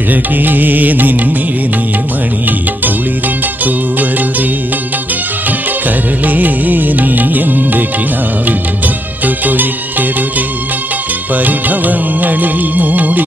അഴകേ നിൻമിഴി നീർമണി കുളിരിൽ തൂവരുതേ. കരളേ നീ എൻ്റെ കിനാവിൽ മുത്തുകൊഴിക്കരുതേ. പരിഭവങ്ങളിൽ